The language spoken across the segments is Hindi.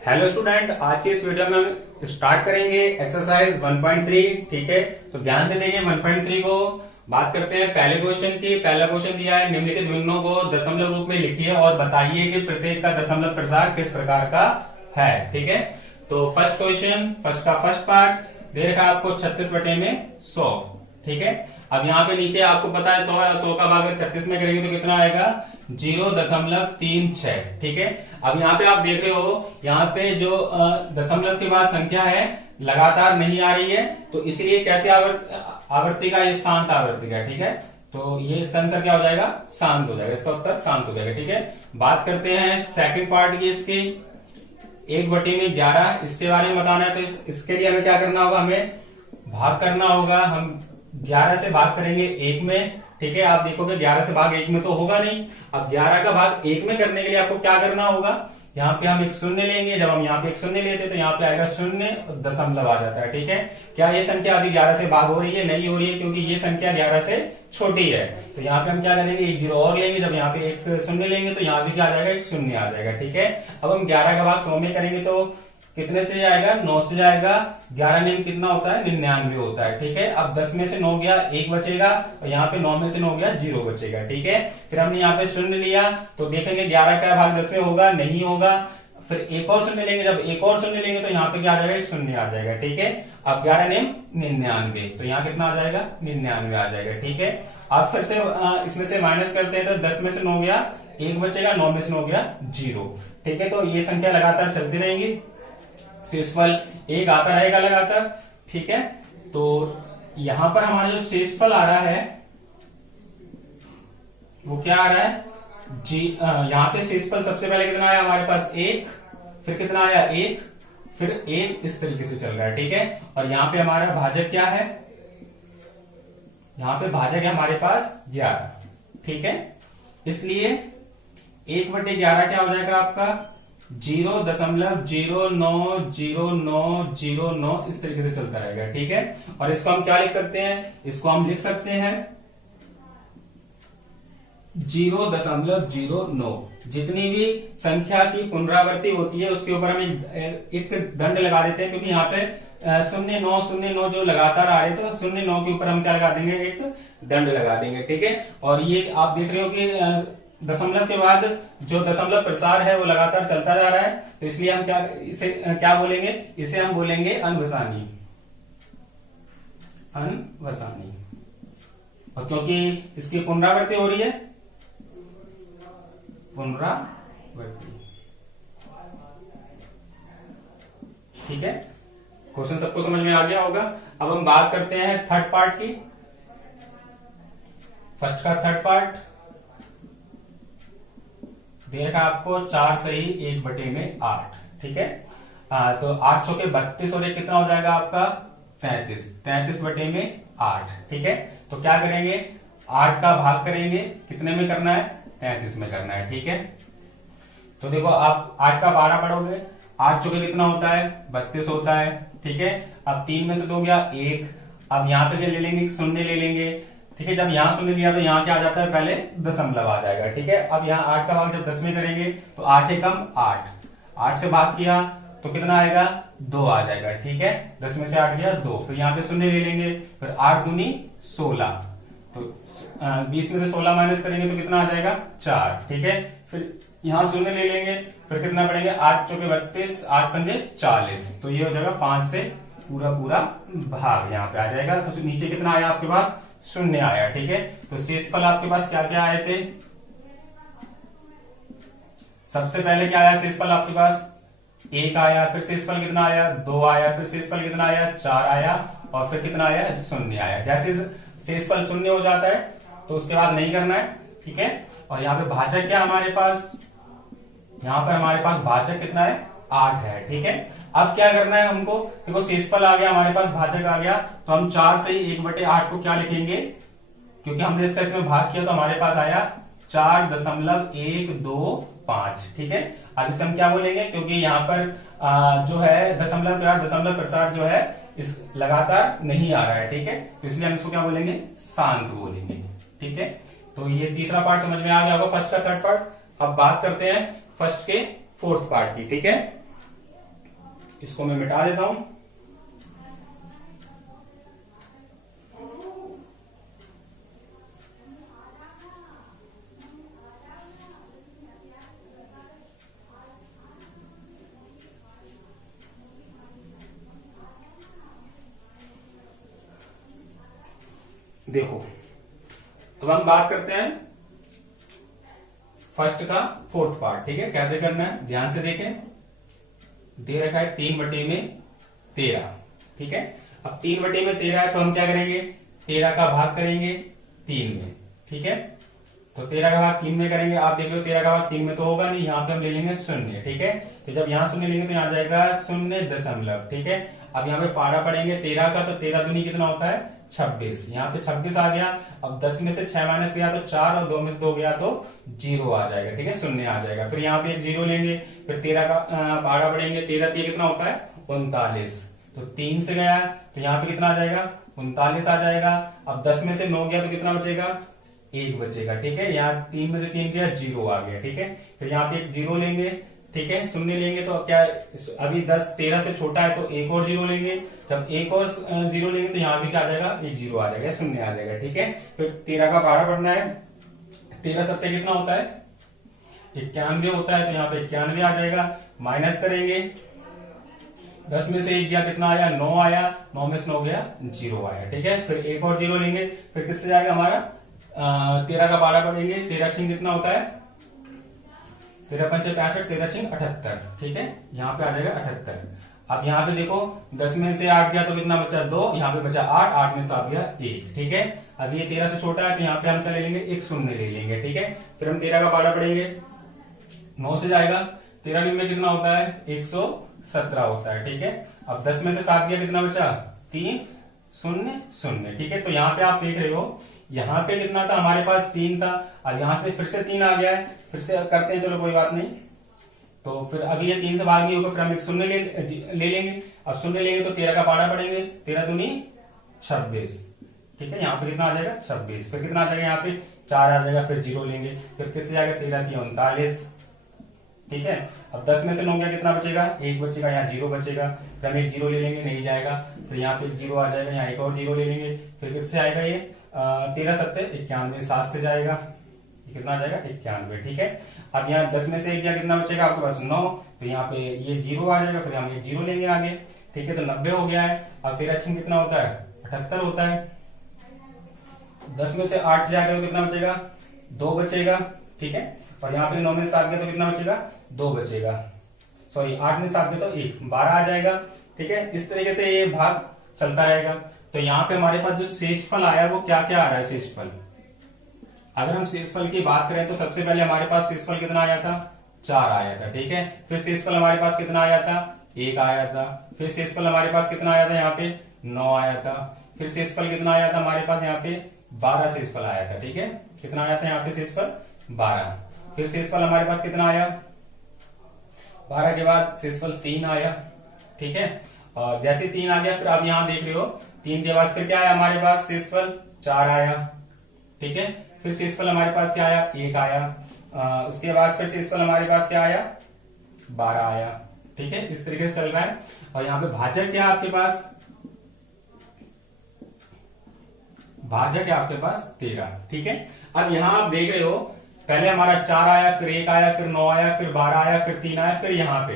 हेलो स्टूडेंट, आज के इस वीडियो में हम स्टार्ट करेंगे एक्सरसाइज 1.3। ठीक है, तो ध्यान से देखिए 1.3 को। बात करते हैं पहले क्वेश्चन की। पहला क्वेश्चन दिया है, निम्नलिखित भिन्नों को दशमलव रूप में लिखिए और बताइए कि प्रत्येक का दशमलव प्रसार किस प्रकार का है। ठीक है, तो फर्स्ट क्वेश्चन, फर्स्ट पार्ट दे रखा है आपको 36 बटे में 100। ठीक है, अब यहाँ पे नीचे आपको पता है 100 है, 100 का भाग अगर 36 में करेंगे तो कितना आएगा 0.36। ठीक है, अब यहाँ पे आप देख रहे हो, यहाँ पे जो दशमलव के बाद संख्या है लगातार नहीं आ रही है, तो इसलिए कैसे आवर्ती का, ये शांत आवर्ती का। ठीक है, तो ये इसका आंसर क्या हो जाएगा, शांत हो जाएगा, इसका उत्तर शांत हो जाएगा। ठीक है, बात करते हैं सेकंड पार्ट की इसकी 1/11। इसके बारे में बताना है, तो इसके लिए हमें क्या करना होगा, हमें भाग करना होगा। हम 11 से भाग करेंगे 1 में। ठीक है, आप देखोगे 11 से भाग 1 में तो होगा नहीं। अब 11 का भाग 1 में करने के लिए आपको क्या करना होगा, यहाँ पे हम एक शून्य लेंगे। जब हम यहाँ पे एक शून्य लेते हैं तो यहाँ पे आएगा शून्य और दशमलव आ जाता है। ठीक है, क्या ये संख्या अभी 11 से भाग हो रही है? नहीं हो रही है, क्योंकि ये संख्या 11 से छोटी है। तो यहाँ पे हम क्या करेंगे, एक जीरो और लेंगे। जब यहाँ पे एक शून्य लेंगे तो यहाँ भी क्या आ जाएगा, एक शून्य आ जाएगा। ठीक है, अब हम 11 का भाग 100 में करेंगे तो कितने से जाएगा, 9 से जाएगा। 11 में कितना होता है, 99 होता है। ठीक है, अब 10 में से 9 गया, 1 बचेगा, और यहाँ पे 9 में से 9 गया, 0 बचेगा। ठीक है, फिर हमने यहाँ पे शून्य लिया तो देखेंगे 11 का भाग 10 में होगा, नहीं होगा। फिर एक और शून्य लेंगे, जब एक और शून्य लेंगे तो यहाँ पे क्या आ जाएगा, एक शून्य आ जाएगा। ठीक है, अब 11 ने 99, तो यहाँ कितना आ जाएगा, 99 आ जाएगा। ठीक है, अब फिर से इसमें से माइनस करते हैं तो 10 में से 9 गया, 1 बचेगा, 9 में से 9 गया, 0। ठीक है, तो ये संख्या लगातार चलती रहेंगी, शेषफल 1 आता रहेगा लगातार। ठीक है, तो यहां पर हमारा जो शेषफल आ रहा है वो क्या आ रहा है यहाँ पे शेषफल सबसे पहले कितना आया हमारे पास, 1, फिर कितना आया 1, फिर 1, इस तरीके से चल रहा है। ठीक है, और यहाँ पे हमारा भाजक क्या है, यहाँ पे भाजक है हमारे पास 11। ठीक है, इसलिए 1/11 क्या हो जाएगा आपका 0.090909 इस तरीके से चलता रहेगा। ठीक है, और इसको हम क्या लिख सकते हैं, इसको हम लिख सकते हैं 0.09। जितनी भी संख्या की पुनरावृत्ति होती है उसके ऊपर हम एक दंड लगा देते हैं, क्योंकि यहाँ पे 0909 जो लगातार आ रहे तो 09 के ऊपर हम क्या लगा देंगे, एक दंड लगा देंगे। ठीक है, और ये आप देख रहे हो कि दशमलव के बाद जो दशमलव प्रसार है वो लगातार चलता जा रहा है, तो इसलिए हम इसे क्या बोलेंगे, इसे हम बोलेंगे अनवसानी। और क्योंकि इसकी पुनरावृत्ति हो रही है, पुनरावृत्ति। ठीक है, क्वेश्चन सबको समझ में आ गया होगा। अब हम बात करते हैं थर्ड पार्ट की। फर्स्ट का थर्ड पार्ट दे रखा आपको 4 सही 1/8। ठीक है, तो 8 चौके 32 और 1 कितना हो जाएगा आपका 33। 33/8। ठीक है, तो क्या करेंगे, 8 का भाग करेंगे, कितने में करना है, 33 में करना है। ठीक है, तो देखो आप 8 का 12 पढ़ोगे, 8 चौके कितना होता है 32 होता है। ठीक है, अब 3 में से 2 गया 1। अब यहाँ पे क्या ले लेंगे, शून्य ले लेंगे। ठीक है, जब यहाँ शून्य लिया तो यहाँ क्या आ जाता है, पहले दशमलव आ जाएगा। ठीक है, अब यहाँ 8 का भाग जब 10 में करेंगे तो 8 एकम 8, 8 से भाग किया तो कितना आएगा, 2 आ जाएगा। ठीक है, 10 में से 8 गया 2, फिर यहाँ पे शून्य ले लेंगे, फिर 8 दूनी 16, तो 20 में से 16 माइनस करेंगे तो कितना आ जाएगा 4। ठीक है, फिर यहाँ शून्य ले लेंगे, फिर कितना पड़ेंगे, 8 चौके 32, 8 पंजे 40, तो ये हो जाएगा 5 से पूरा भाग यहाँ पे आ जाएगा। तो नीचे कितना आया आपके पास, शून्य आया। ठीक है, तो शेषफल आपके पास क्या क्या आए थे, सबसे पहले क्या आया शेषफल आपके पास, 1 आया, फिर शेषफल कितना आया 2 आया, फिर शेषफल कितना आया 4 आया, और फिर कितना आया 0 आया। जैसे शेषफल 0 हो जाता है तो उसके बाद नहीं करना है। ठीक है, और यहाँ पे भाजक क्या हमारे पास, यहाँ पर हमारे पास भाजक कितना है 8 है। ठीक है, अब क्या करना है हमको, देखो शेषफल आ गया हमारे पास, भाजक आ गया, तो हम 4 से 1/8 को क्या लिखेंगे, क्योंकि हमने इसका इसमें भाग किया तो हमारे पास आया 4.125। ठीक है, अब इसे हम क्या बोलेंगे, क्योंकि यहाँ पर जो है दशमलव के बाद दशमलव प्रसार जो है इस लगातार नहीं आ रहा है। ठीक है, तो इसलिए हम इसको क्या बोलेंगे, शांत बोलेंगे। ठीक है, तो ये तीसरा पार्ट समझ में आ गया होगा, फर्स्ट का थर्ड पार्ट। अब बात करते हैं फर्स्ट के फोर्थ पार्ट की। ठीक है, इसको मैं मिटा देता हूं। देखो, अब हम बात करते हैं फर्स्ट का फोर्थ पार्ट। ठीक है, कैसे करना है ध्यान से देखें। दे रखा है 3/13। ठीक है, अब 3/13 है तो हम क्या करेंगे, 13 का भाग करेंगे 3 में। ठीक है, तो 13 का भाग 3 में करेंगे। आप देख लो 13 का भाग 3 में तो होगा नहीं, यहाँ पे हम ले लेंगे 0। ठीक है, तो जब यहाँ 0 लेंगे तो यहाँ जाएगा 0 दशमलव। ठीक है, अब यहाँ पे पारा पड़ेंगे 13 का, तो 13 दूनी कितना होता है 26। यहाँ पे 26 आ गया। अब 10 में से 6 माइनस किया तो 4, और 2 में से 2 गया तो 0 आ जाएगा। ठीक है, 0 आ जाएगा। फिर यहाँ पे एक 0 लेंगे, फिर 13 का पारा पड़ेंगे। 13 कितना होता है 39, तो 3 से गया तो यहाँ पे कितना आ जाएगा 39 आ जाएगा। अब 10 में से 9 गया तो कितना बचेगा 1 बचेगा। ठीक है, यहाँ 3 में से 3 गया 0 आ गया। ठीक है, फिर यहाँ पे एक 0 लेंगे। ठीक है, 0 लेंगे तो क्या, अभी 10 13 से छोटा है तो एक और 0 लेंगे। जब एक और 0 लेंगे तो यहाँ भी क्या आ जाएगा एक 0 आ जाएगा, 0 आ जाएगा। ठीक है, फिर 13 का पारा पढ़ना है। 13 सत्ते कितना होता है 91 होता है, तो यहाँ पे 91 आ जाएगा। माइनस करेंगे, 10 में से 1 गया कितना आया 9 आया, 9 में से 9 गया 0 आया। ठीक है, फिर एक और 0 लेंगे, फिर किससे जाएगा हमारा 13 का पारा पढ़ेंगे। 13 छिंग कितना होता है 13 पंचे 65, 13 छिंग 78। ठीक है, यहाँ पे आ जाएगा 78। अब यहाँ पे देखो 10 में से 8 गया तो कितना बचा 2, यहाँ पे बचा 8, 8 में से 7 गया 1। ठीक है, अब ये 13 से छोटा है तो यहाँ पे हम क्या ले लेंगे एक 0 ले लेंगे। ठीक है, फिर हम 13 का पारा पढ़ेंगे, 9 से जाएगा। 13 में कितना होता है 117 होता है। ठीक है, अब 10 में से 7 गया कितना बचा 3 0 0। ठीक है, तो यहाँ पे आप देख रहे हो यहाँ पे कितना था हमारे पास 3 था, अब यहां से फिर से 3 आ गया है। फिर से करते हैं, चलो कोई बात नहीं। तो फिर अभी ये 3 से भाग नहीं होगा, फिर हम एक 0 ले लेंगे। अब 0 लेंगे तो 13 का पारा पड़ेंगे, 13 दूनी 26। ठीक है, यहाँ पे कितना आ जाएगा 26। फिर कितना आ जाएगा यहाँ पे 4 आ जाएगा, फिर 0 लेंगे, फिर किससे जाएगा 13 थी 39। ठीक है, अब 10 में से 9 गया कितना बचेगा 1 बचेगा, यहाँ 0 बचेगा। फिर हम एक 0 ले लेंगे, नहीं जाएगा। फिर यहाँ पे एक 0 आ जाएगा, यहाँ एक और 0 ले लेंगे। फिर किससे आएगा ये 13 सत्ते 91, 7 से जाएगा कितना आ जाएगा 91। ठीक है, अब यहाँ 10 में से 1 गया कितना बचेगा आपके पास 9, तो यहाँ पे ये 0 आ जाएगा। फिर हम एक 0 लेंगे आगे। ठीक है, तो 90 हो गया है। अब 13 छिंग कितना होता है 78 होता है। 10 में से 8 जाएगा तो कितना बचेगा 2 बचेगा। ठीक है, और यहाँ पे 9 में से 7 गया तो कितना बचेगा 2 बचेगा। सॉरी 8 में 7 गया तो 1 12 आ जाएगा। ठीक है, इस तरीके से ये भाग चलता रहेगा। तो यहाँ पे हमारे पास जो शेषफल आया वो क्या क्या आ रहा है शेषफल। अगर हम शेषफल की बात करें तो सबसे पहले हमारे पास शेषफल कितना आया था 4 आया था। ठीक है, फिर शेषफल हमारे पास कितना आया था 1 आया था। फिर शेषफल हमारे पास कितना आया था यहाँ पे 9 आया था। फिर शेषफल कितना आया था हमारे पास यहाँ पे 12 शेषफल आया था। ठीक है, कितना आया था यहाँ पे शेषफल 12। फिर शेषफल हमारे पास कितना आया 12 के बाद शेषफल 3 आया। ठीक है, और जैसे 3 आ गया फिर आप यहाँ देख रहे हो 3 के बाद फिर क्या आया हमारे पास शेषफल 4 आया। ठीक है, फिर शेषफल हमारे पास क्या आया 1 आया। उसके बाद फिर शेषफल हमारे पास क्या आया 12 आया। ठीक है, इस तरीके से चल रहा है। और यहाँ पे भाजक क्या है आपके पास, भाजक है आपके पास 13। ठीक है, अब यहाँ आप देख रहे हो पहले हमारा 4 आया, फिर 1 आया, फिर 9 आया, फिर 12 आया, फिर 3 आया, फिर यहाँ पे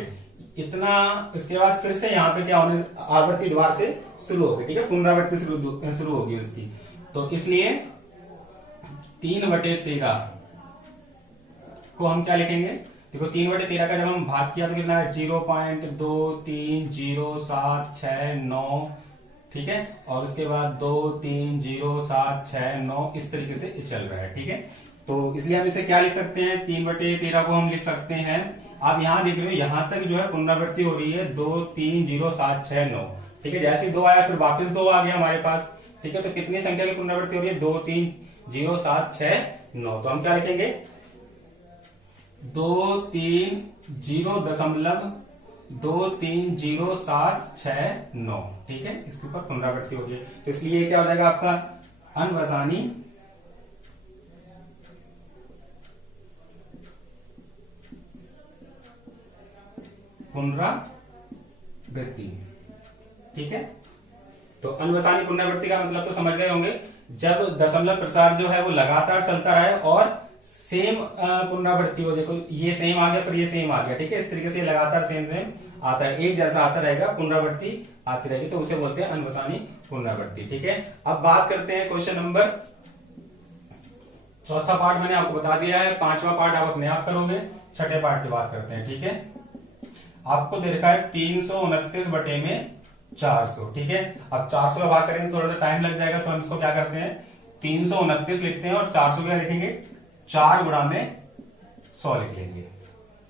इतना। इसके बाद फिर से यहाँ पे क्या होने आवर्ती द्वार से शुरू होगी। ठीक है, पुनरावृत्ति शुरू होगी उसकी। तो इसलिए 3/13 को हम क्या लिखेंगे, देखो 3/13 का जब हम भाग किया तो कितना है 0.230769। ठीक है, और उसके बाद 23076 इस तरीके से चल रहा है। ठीक है, तो इसलिए हम इसे क्या लिख सकते हैं 3/13 को हम लिख सकते हैं। आप यहां देख रहे हो यहां तक जो है पुनरावृत्ति हो रही है 23076 ठीक है, जैसे 2 आया फिर वापस 2 आ गया हमारे पास। ठीक है, तो कितनी संख्या की पुनरावृत्ति हो रही है 23076। तो हम क्या लिखेंगे 230.23076। ठीक है, इसके ऊपर पुनरावृत्ति हो रही है, तो इसलिए क्या हो जाएगा आपका अनवसानी पुनरावृत्ति। वृत्ति। ठीक है, तो अनवसानी पुनरावृत्ति का मतलब तो समझ गए होंगे, जब दशमलव प्रसार जो है वो लगातार चलता रहे और सेम पुनरावृत्ति हो। देखो ये सेम आ गया, फिर ये सेम आ गया। ठीक है, इस तरीके से लगातार सेम सेम आता है, एक जैसा आता रहेगा, पुनरावृत्ति आती रहेगी, तो उसे बोलते हैं अनवसानी पुनरावृत्ति। ठीक है, अब बात करते हैं क्वेश्चन नंबर, चौथा पार्ट मैंने आपको बता दिया है, पांचवा पार्ट आप अपने आप करोगे। छठे पार्ट की बात करते हैं। ठीक है, आपको दे रखा है 329 बटे में 400। ठीक है, अब 400 का भाग करेंगे थोड़ा सा टाइम लग जाएगा, तो हम इसको क्या करते हैं, 329 लिखते हैं और 400 क्या लिखेंगे, 4 गुणा में 100 लिख लेंगे।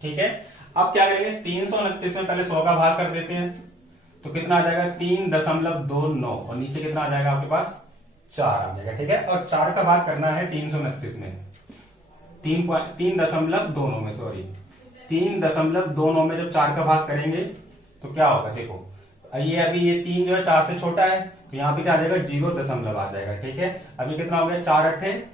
ठीक है, अब क्या करेंगे, 329 में पहले 100 का भाग कर देते हैं, तो कितना आ जाएगा 3.29 और नीचे कितना आ जाएगा आपके पास 4 आ जाएगा। ठीक है, और 4 का भाग करना है 329 में, 3.29 में, सॉरी 3.29 में जब 4 का भाग करेंगे तो क्या होगा, देखो ये अभी ये 3 जो है 4 से छोटा है, तो यहाँ पे क्या आ जाएगा 0 आ जाएगा। ठीक है, अभी कितना हो गया, 4 8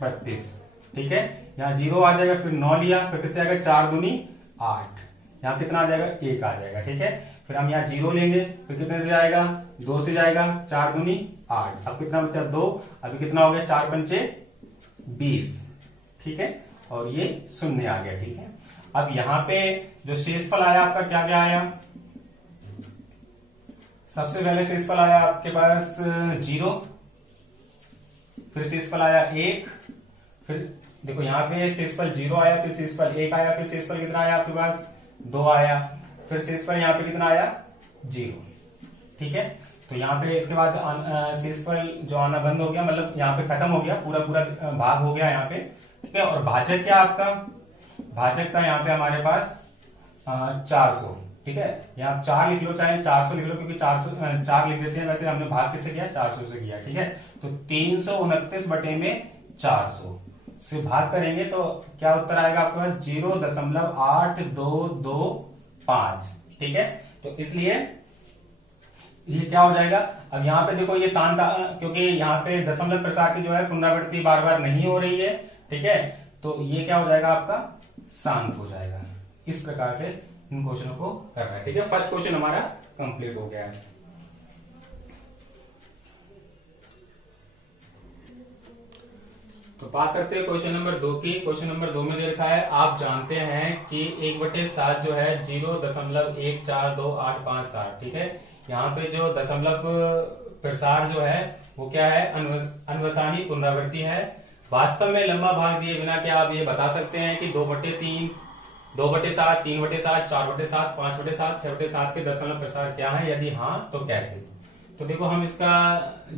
32। ठीक है, यहाँ 0 आ जाएगा, फिर 9 लिया, फिर किससे आएगा 4 दूनी 8, यहाँ कितना आ जाएगा 1 आ जाएगा। ठीक है, फिर हम यहाँ 0 लेंगे, फिर कितने से जाएगा 2 से जाएगा, 4 दूनी 8, अब कितना बचा 2, अभी कितना हो गया 4 पंचे 20। ठीक है, और ये 0 आ गया। ठीक है, अब यहाँ पे जो शेषफल आया आपका क्या क्या आया, सबसे पहले शेषफल आया आपके पास 0, फिर शेषफल आया 1, फिर देखो यहाँ पे शेषफल 0 आया, फिर शेषफल 1 आया, फिर शेषफल कितना आया आपके पास 2 आया, फिर शेषफल यहाँ पे कितना आया 0। ठीक है, तो यहाँ पे इसके बाद शेषफल जो आना बंद हो गया, मतलब यहाँ पे खत्म हो गया, पूरा पूरा भाग हो गया यहाँ पे। ठीक है, और भाजक क्या आपका, भाजक था यहाँ पे हमारे पास 400। ठीक है, यहाँ 4 लिख लो चाहे 400 लिख लो, क्योंकि 4 लिख देते हैं, वैसे हमने भाग किससे किया 400 से किया। ठीक है, तो 329 बटे में 400 से भाग करेंगे तो क्या उत्तर आएगा आपके पास 0.8225। ठीक है, तो इसलिए ये क्या हो जाएगा, अब यहाँ पे देखो ये शांत, क्योंकि यहाँ पे दशमलव प्रसार की जो है पुनरावृत्ति बार बार नहीं हो रही है। ठीक है, तो ये क्या हो जाएगा आपका शांत हो जाएगा। इस प्रकार से इन क्वेश्चनों को करना है। ठीक है, फर्स्ट क्वेश्चन हमारा कंप्लीट हो गया है। तो बात करते हैं क्वेश्चन नंबर 2 की। क्वेश्चन नंबर 2 में दे रखा है, आप जानते हैं कि 1/7 जो है 0.142857। ठीक है, यहाँ पे जो दशमलव प्रसार जो है वो क्या है, अनवसानी पुनरावृत्ति है। वास्तव में लंबा भाग दिए बिना क्या आप ये बता सकते हैं कि 2/3, 2/7, 3/7, 4/7, 5/7, 6/7 के दशमलव प्रसार क्या है, यदि हाँ तो कैसे। तो देखो हम इसका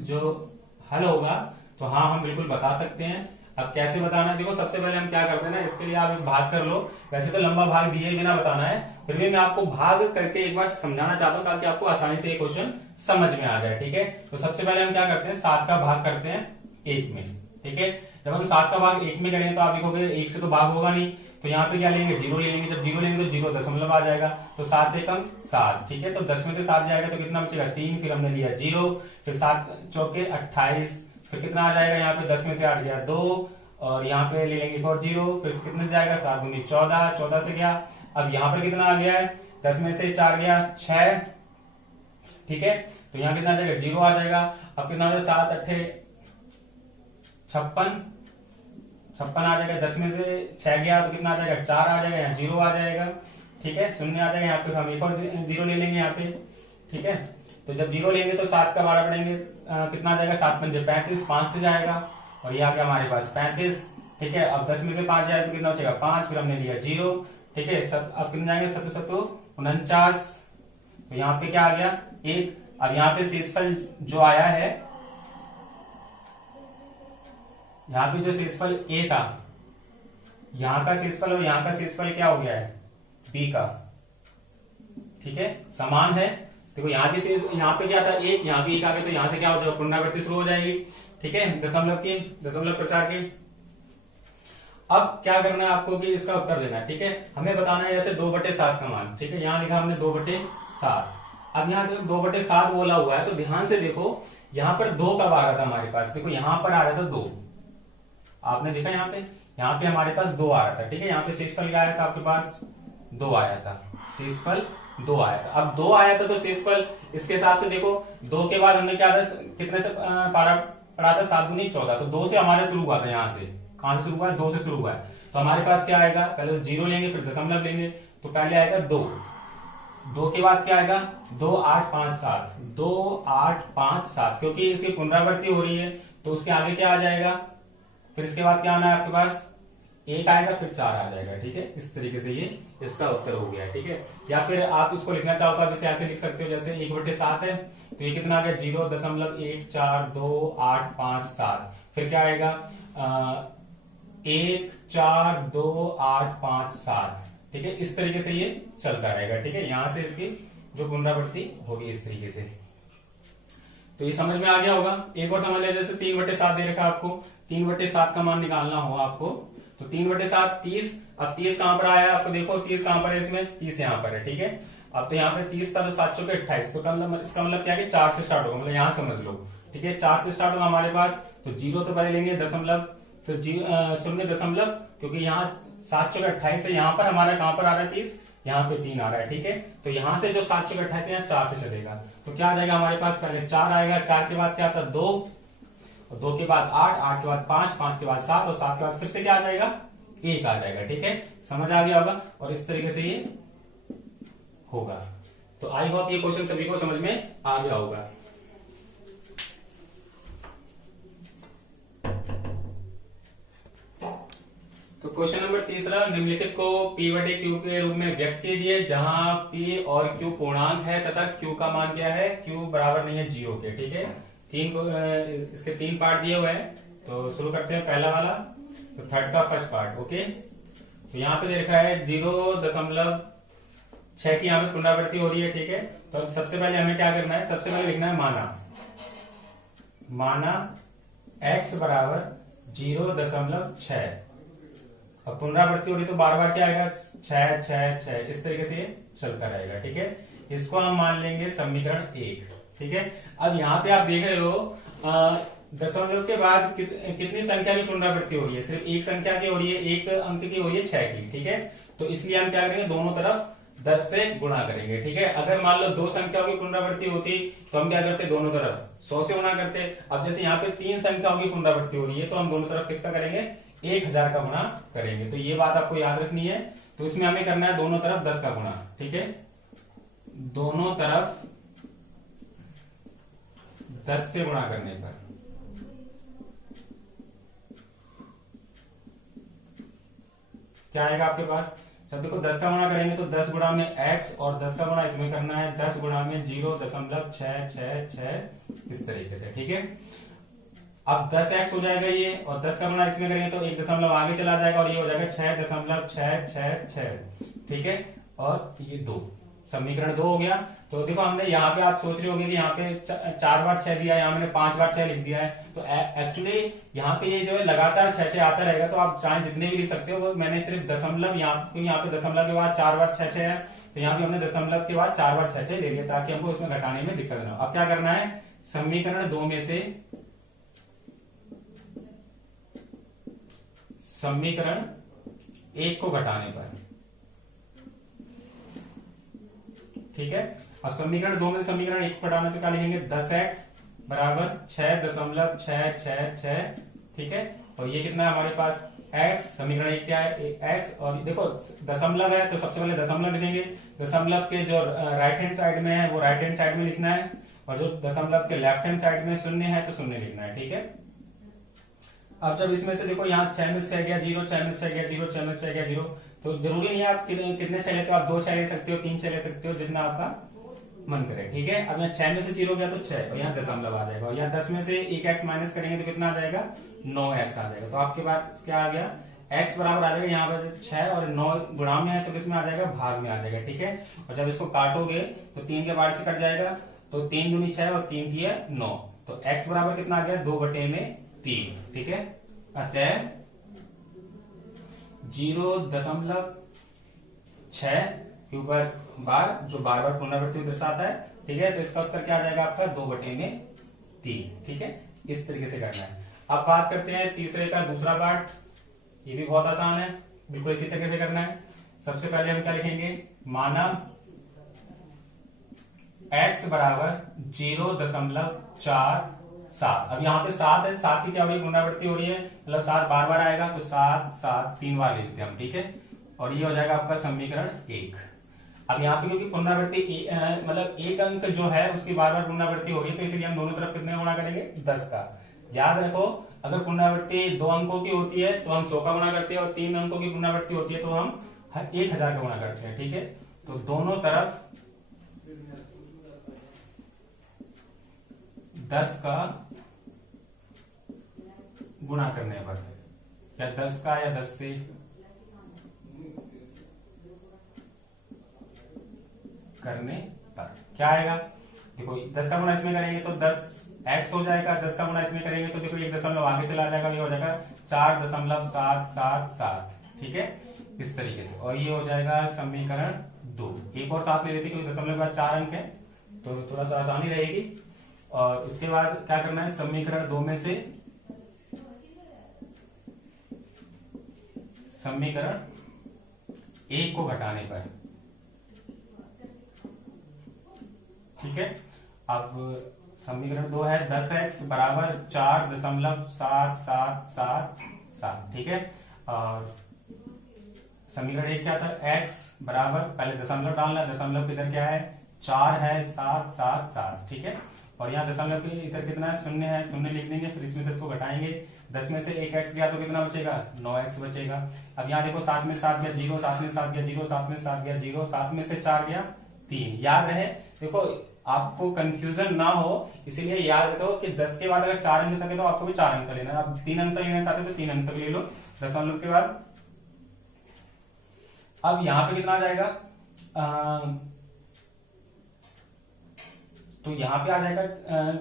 जो हल होगा तो हाँ हम बिल्कुल बता सकते हैं। अब कैसे बताना है, देखो सबसे पहले हम क्या करते हैं ना, इसके लिए आप एक भाग कर लो। वैसे तो लंबा भाग दिए बिना बताना है, फिर भी मैं आपको भाग करके एक बार समझाना चाहता हूं ताकि आपको आसानी से ये क्वेश्चन समझ में आ जाए। ठीक है, तो सबसे पहले हम क्या करते हैं, 7 का भाग करते हैं 1 में। ठीक है, जब हम 7 का भाग 1 में करेंगे तो आप देखोगे 1 से तो भाग होगा नहीं, तो यहाँ पे क्या लेंगे 0 ले लेंगे। जब 0 लेंगे तो 0 दशमलव आ जाएगा, तो 7 एकम 7। ठीक है, तो 10 में से 7 जाएगा तो कितना बचेगा 3, फिर हमने लिया 0, फिर 7 चौके 28, फिर कितना आ जाएगा यहाँ पे 10 में से 8 गया 2, और यहाँ पे ले लेंगे एक और 0, फिर कितने से जाएगा 7 दूनी 14, 14 से गया। अब यहाँ पर कितना आ गया है, 10 में से 4 गया 6। ठीक है, तो यहाँ कितना आ जाएगा 0 आ जाएगा। अब कितना हो जाएगा 7 8 56, 56 आ जाएगा। 10 में से 6 गया तो कितना आ जाएगा 4 आ जाएगा, यहाँ 0 आ जाएगा। ठीक है, 0 आ जाएगा, यहाँ पे हम एक और 0 ले लेंगे यहाँ पे। ठीक है, तो जब 0 लेंगे तो 7 का 12 पढ़ेंगे, कितना आ जाएगा 7 पंजे 35, 5 से जाएगा, और ये आ गया हमारे पास 35। ठीक है, अब 10 में से 5 जाएगा तो कितना बचेगा 5, फिर हमने लिया 0। ठीक है, अब कितने जाएंगे 7 7 49, तो यहाँ पे क्या आ गया 1। अब यहाँ पे शेषफल जो आया है, यहाँ पे जो शेषफल A था, यहाँ का शेषफल और यहाँ का शेषफल क्या हो गया है B का। ठीक है, समान है। देखो यहाँ भी यहाँ पे क्या था 1, यहाँ भी 1 आ गया, तो यहाँ से क्या हो जाएगा पुनरावृत्ति शुरू हो जाएगी। ठीक है, दशमलव प्रसार की। अब क्या करना है आपको कि इसका उत्तर देना है। ठीक है, हमें बताना है जैसे 2/7 का मान। ठीक है, यहाँ लिखा हमने 2/7। अब यहाँ 2/7 बोला हुआ है, तो ध्यान से देखो यहाँ पर 2 कब आ रहा था हमारे पास, देखो यहाँ पर आ रहा था 2, आपने देखा यहाँ पे हमारे पास 2 आ रहा था। ठीक है, यहाँ पे शेषफल क्या आया था आपके पास 2 आया था। शेषफल 2 आया था। अब 2 आया था तो शेषफल इसके हिसाब से देखो, 2 के बाद हमने क्या था, कितने से पढ़ा था, 7 दूनी 14, तो 2 से हमारा शुरू हुआ था, यहां से कहां से शुरू हुआ है, 2 से शुरू हुआ है। तो हमारे पास क्या आएगा, पहले तो 0 लेंगे फिर दशमलव लेंगे, तो पहले आएगा 2, 2 के बाद क्या आएगा 2 8 5 7, 2 8 5 7, क्योंकि इसकी पुनरावृत्ति हो रही है तो उसके आगे क्या आ जाएगा, फिर इसके बाद क्या आना है आपके पास, 1 आएगा फिर 4 आ जाएगा। ठीक है, इस तरीके से ये इसका उत्तर हो गया। ठीक है, या फिर आप इसको लिखना चाहो तो आप इसे ऐसे लिख सकते हो, जैसे 1/7 है तो ये कितना आ गया 0.14285 फिर क्या आएगा 1 4 2 8 5 7। ठीक है, इस तरीके से ये चलता रहेगा। ठीक है, यहां से इसकी जो पुनरावृत्ति होगी इस तरीके से। तो ये समझ में आ गया होगा। एक और समझ लिया, जैसे 3/7 दे रखा आपको, 3/7 का मान निकालना होगा आपको, तो 3/7 30। अब 30 कहां पर आया आपको, देखो 30 कहां पर है, इसमें 30 यहां पर है। ठीक है, अब तो यहाँ पे 30 था तो 7 चौके 28, तो इसका मतलब क्या है कि 4 से स्टार्ट होगा, मतलब यहां समझ लो। ठीक है, 4 से स्टार्ट होगा हमारे पास, तो 0 तो पहले लेंगे, दशमलव, फिर 0 दशमलव, क्योंकि यहाँ 7 चौके 28 है, यहाँ पर हमारा कहां पर आ रहा है 30, यहाँ पे 3 आ रहा है। ठीक है, तो यहां से जो 7 चौके 28 है, यहाँ 4 से चलेगा, तो क्या आ जाएगा हमारे पास, पहले 4 आएगा, 4 के बाद क्या आता है 2, और 2 के बाद 8, 8 के बाद 5, 5 के बाद 7, और 7 के बाद फिर से क्या आ जाएगा 1 आ जाएगा। ठीक है, समझ आ गया होगा, और इस तरीके से ये होगा। तो आई होप ये क्वेश्चन सभी को समझ में आ गया होगा। तो क्वेश्चन नंबर तीसरा, निम्नलिखित को P/Q के रूप में व्यक्त कीजिए, जहां P और Q पूर्णांक है तथा Q का मान क्या है, Q बराबर नहीं है 0 के। ठीक है, इसके 3 पार्ट दिए हुए हैं, तो शुरू करते हैं पहला वाला, तो थर्ड का फर्स्ट पार्ट। ओके, तो यहाँ पे दे रखा है 0.6 की यहाँ पे पुनरावृत्ति हो रही है। ठीक है, तो सबसे पहले हमें क्या करना है, सबसे पहले लिखना है माना x बराबर 0.6, अब पुनरावृत्ति हो रही तो बार बार क्या आएगा 6 6 6, इस तरीके से ये चलता रहेगा। ठीक है, इसको हम मान लेंगे समीकरण 1। ठीक है, अब यहाँ पे आप देख रहे हो दशमलव के बाद कितनी संख्या की पुनरावृत्ति हो रही है, सिर्फ एक संख्या की हो रही है, एक अंक की हो रही है 6 की। ठीक है, तो इसलिए हम क्या करेंगे, दोनों तरफ 10 से गुणा करेंगे। ठीक है, अगर मान लो 2 संख्याओं की पुनरावृत्ति होती तो हम क्या करते, दोनों तरफ 100 से गुणा करते। अब जैसे यहाँ पे 3 संख्याओं की पुनरावृत्ति हो रही है तो हम दोनों तरफ किसका करेंगे, 1000 का गुणा करेंगे। तो ये बात आपको याद रखनी है, तो इसमें हमें करना है दोनों तरफ 10 का गुणा। ठीक है, दोनों तरफ 10 से गुणा करने पर क्या आएगा आपके पास, जब देखो 10 का गुणा करेंगे तो 10 गुणा में x, और 10 का गुणा इसमें करना है 10 गुणा में 0.666, इस तरीके से। ठीक है, अब 10x हो जाएगा ये, और 10 का गुणा इसमें करेंगे तो 1 दशमलव आगे चला जाएगा, और ये हो जाएगा 6.666। ठीक है, और ये 2, समीकरण 2 हो गया। तो देखो हमने यहाँ पे, आप सोच रहे होंगे कि यहाँ पे 4 बार 6 दिया है, यहाँ मैंने 5 बार 6 लिख दिया है, तो एक्चुअली यहाँ पे ये जो है लगातार 6 आता रहेगा, तो आप चाहे जितने भी लिख सकते हो, वो मैंने सिर्फ दशमलव, यहाँ पे दशमलव के बाद 4 बार 6 है, तो यहाँ पे हमने दशमलव के बाद 4 बार 6 ले लिया, ताकि हमको उसमें घटाने में दिक्कत ना हो। अब क्या करना है, समीकरण 2 में से समीकरण 1 को घटाने पर, ठीक है, अब समीकरण 2 में से समीकरण 1 को घटाने तो क्या लिखेंगे, 10x बराबर 6.666। ठीक है, और ये कितना है हमारे पास x, समीकरण 1 क्या है x, और देखो दशमलव है तो सबसे पहले दशमलव लिखेंगे, दशमलव के जो राइट हैंड साइड में है वो राइट हैंड साइड में लिखना है, और जो दशमलव के लेफ्ट हैंड साइड में शून्य है तो शून्य लिखना है। ठीक है, अब जब इसमें से देखो यहाँ 6 में से गया 0, 6 में से गया 0, 6 में से गया 0, तो जरूरी नहीं है आप कितने 6 लेते हो, आप 2 6 ले सकते हो, 3 6 ले सकते हो, जितना आपका मन करे। ठीक है, अब यहाँ 6 में से 0 गया तो 6, और यहाँ दशमलव आ जाएगा, और यहाँ 10 में से 1x माइनस करेंगे तो कितना आ जाएगा, 9x आ जाएगा। तो आपके पास क्या आ गया, x बराबर आ जाएगा यहाँ पर 6, और 9 गुणा में है तो किसमें आ जाएगा, भाग में आ जाएगा। ठीक है, और जब इसको काटोगे तो 3 के बाद से कट जाएगा, तो 3 दूनी 6 और 3 3 9, तो x बराबर कितना आ गया, 2/3। ठीक है, अतः 0.6 के ऊपर बार, जो बार बार पुनरावृत्ति दर्शाता है। ठीक है, तो इसका उत्तर क्या आ जाएगा आपका, 2/3। ठीक है, इस तरीके से करना है। अब बात करते हैं तीसरे का दूसरा पार्ट, ये भी बहुत आसान है, बिल्कुल इसी तरीके से करना है। सबसे पहले हम क्या लिखेंगे, माना x बराबर 0.47। अब यहाँ पे 7 है, 7 की क्या हो रही है, पुनरावृत्ति हो रही है, मतलब 7 बार बार आएगा तो 7 7 3 बार ले लेते हैं हम, ठीक है। और ये हो जाएगा आपका समीकरण 1। अब यहाँ पे क्योंकि पुनरावृत्ति मतलब एक अंक जो है उसकी बार बार पुनरावृत्ति हो रही है, तो इसलिए हम दोनों तरफ कितने गुणा करेंगे, 10 का। याद रखो, अगर पुनरावृत्ति 2 अंकों की होती है तो हम 100 का गुणा करते हैं, और 3 अंकों की पुनरावृत्ति होती है तो हम 1000 का गुणा करते हैं, ठीक है। तो दोनों तरफ 10 का गुणा करने पर, या 10 का या 10 से करने पर क्या आएगा, देखो 10 का गुणा इसमें करेंगे तो 10x हो जाएगा, 10 का गुणा इसमें करेंगे तो देखो 1 आगे चला जाएगा, ये हो जाएगा 4.777, ठीक है, इस तरीके से। और ये हो जाएगा समीकरण 2। एक और साथ ले लेते क्योंकि दशमलव के बाद 4 अंक है तो थोड़ा सा आसानी रहेगी। और उसके बाद क्या करना है, समीकरण 2 में से समीकरण 1 को घटाने पर, ठीक है। अब समीकरण 2 है 10x बराबर 4.7777, ठीक है। और समीकरण 1 क्या था, x बराबर, पहले दशमलव डालना, दशमलव किधर क्या है, 4 है, 7 7 7, ठीक है। और यहाँ दशमलव के इधर कितना है, 0 है, 0 लिख देंगे, फिर इसमें से इसको घटाएंगे, 10 में से 1x गया तो कितना बचेगा, 9x बचेगा। अब यहाँ देखो 7 में 7 गया 0, 7 में 7 गया 0, 7 में 7 गया 0, 7 में से 4 गया 3। याद रहे, देखो आपको कंफ्यूजन ना हो इसलिए याद रखो कि 10 के बाद अगर 4 अंक तक है तो आपको भी 4 अंक लेना है। अब 3 अंक तक लेना चाहते हो तो 3 अंक तक ले लो दशमलव के बाद। अब यहां पे कितना आ जाएगा, तो यहां पे आ जाएगा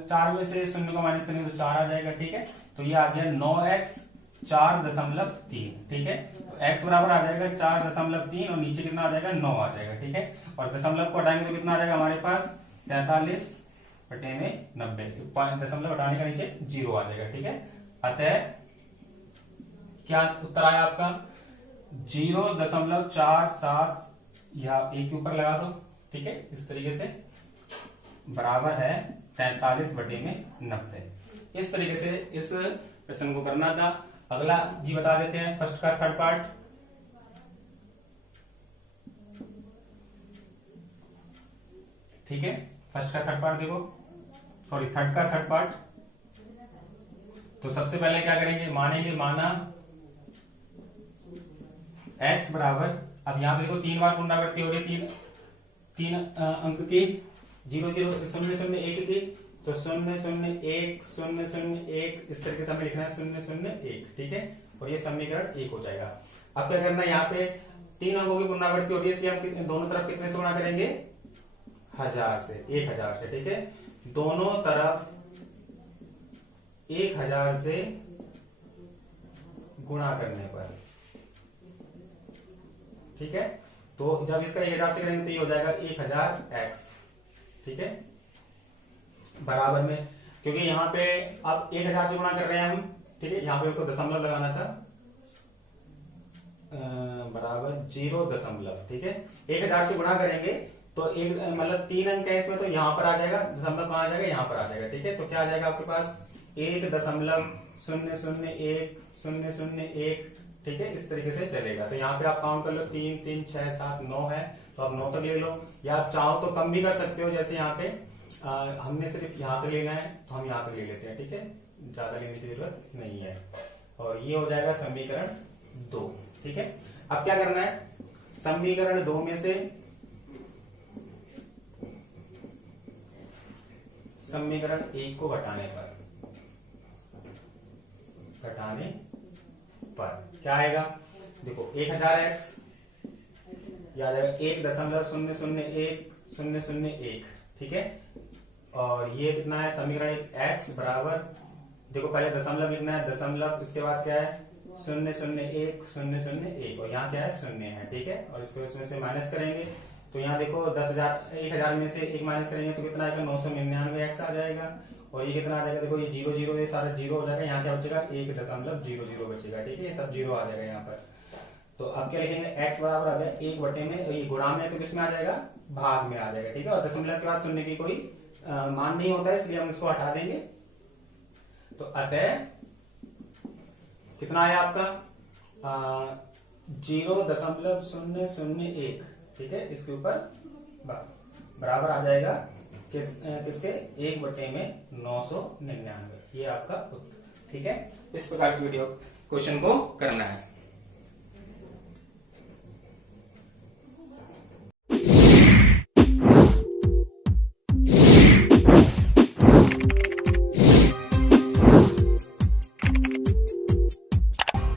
4 में से 0 को माइनस करेंगे तो 4 आ जाएगा, ठीक है। तो ये आ गया 9x 4.3, ठीक है। तो x बराबर आ जाएगा 4.3 और नीचे कितना आ जाएगा, 9 आ जाएगा, ठीक है। और दशमलव को हटाएंगे तो कितना आ जाएगा हमारे पास, 43/90, दशमलव हटाने का नीचे 0 आ जाएगा, ठीक है। अतः क्या उत्तर आया आपका, 0.47 या 1 के ऊपर लगा दो, ठीक है, इस तरीके से बराबर है 43/90। इस तरीके से इस प्रश्न को करना था। अगला जी बता देते हैं, फर्स्ट का थर्ड पार्ट। ठीक है, फर्स्ट का थर्ड पार्ट देखो, सॉरी थर्ड का थर्ड पार्ट। तो सबसे पहले क्या करेंगे, मानेंगे, माना x बराबर, अब यहां पे देखो 3 बार पुनरावृत्ति हो रही है, तीन अंक की, 0 0 0 0 1 की, तो 0 0 1 0 0 1 इस तरीके से हमें लिखना है 0 0 1, ठीक है। और ये समीकरण 1 हो जाएगा। अब क्या करना है, यहाँ पे 3 अंकों की पुनरावृत्ति हो रही है, इसलिए हम दोनों तरफ कितने से गुणा करेंगे, 1000 से, 1000 से, ठीक है। दोनों तरफ 1000 से गुणा करने पर, ठीक है। तो जब इसका 1000 से करेंगे तो ये हो जाएगा 1000x, ठीक है, बराबर में, क्योंकि यहाँ पे अब 1000 से गुणा कर रहे हैं हम, ठीक है। यहाँ पे हमको दशमलव लगाना था, बराबर 0 दशमलव, ठीक है। 1000 से गुणा करेंगे तो एक मतलब 3 अंक है इसमें, तो यहाँ पर आ जाएगा, दशमलव कहाँ आ जाएगा, यहाँ पर आ जाएगा, ठीक है। तो क्या आ जाएगा आपके पास, 1.001, ठीक है, इस तरीके से चलेगा। तो यहाँ पे आप काउंट कर लो, 3 3 6 7 9 है, तो आप 9 तक ले लो, या आप चाहो तो कम भी कर सकते हो, जैसे यहाँ पे हमने सिर्फ यहाँ तक लेना है तो हम यहाँ तक ले लेते हैं, ठीक है, ज्यादा लेने की जरूरत नहीं है। और ये हो जाएगा समीकरण 2, ठीक है। अब क्या करना है, समीकरण 2 में से समीकरण 1 को घटाने पर क्या आएगा, देखो 1000x याद आएगा 1.001, ठीक है। और ये कितना है, समीकरण x बराबर, देखो पहले दशमलव लिखना है, दशमलव, इसके बाद क्या है 0.001, और यहाँ क्या है 0 है, ठीक है। और इसको इसमें से माइनस करेंगे तो यहाँ देखो 1000 में से 1 माइनस करेंगे तो कितना आएगा, 999x आ जाएगा। और ये कितना आ जाएगा, देखो ये 0 0 ये सारा 0 हो जाएगा, यहाँ क्या बचेगा 1.00 बचेगा, ठीक है, ये सब 0 आ जाएगा यहाँ पर। तो अब क्या लिखेंगे, x बराबर आ गया 1 में, ये गुणा में है तो किसमें आ जाएगा, भाग में आ जाएगा। ठीक है, और दशमलव के बाद शून्य की कोई मान नहीं होता है, इसलिए हम इसको हटा देंगे। तो अतः कितना आया आपका 0.001। ठीक है, इसके ऊपर बराबर आ जाएगा किसके 1/999। ये आपका उत्तर। ठीक है, इस प्रकार से वीडियो क्वेश्चन को करना है।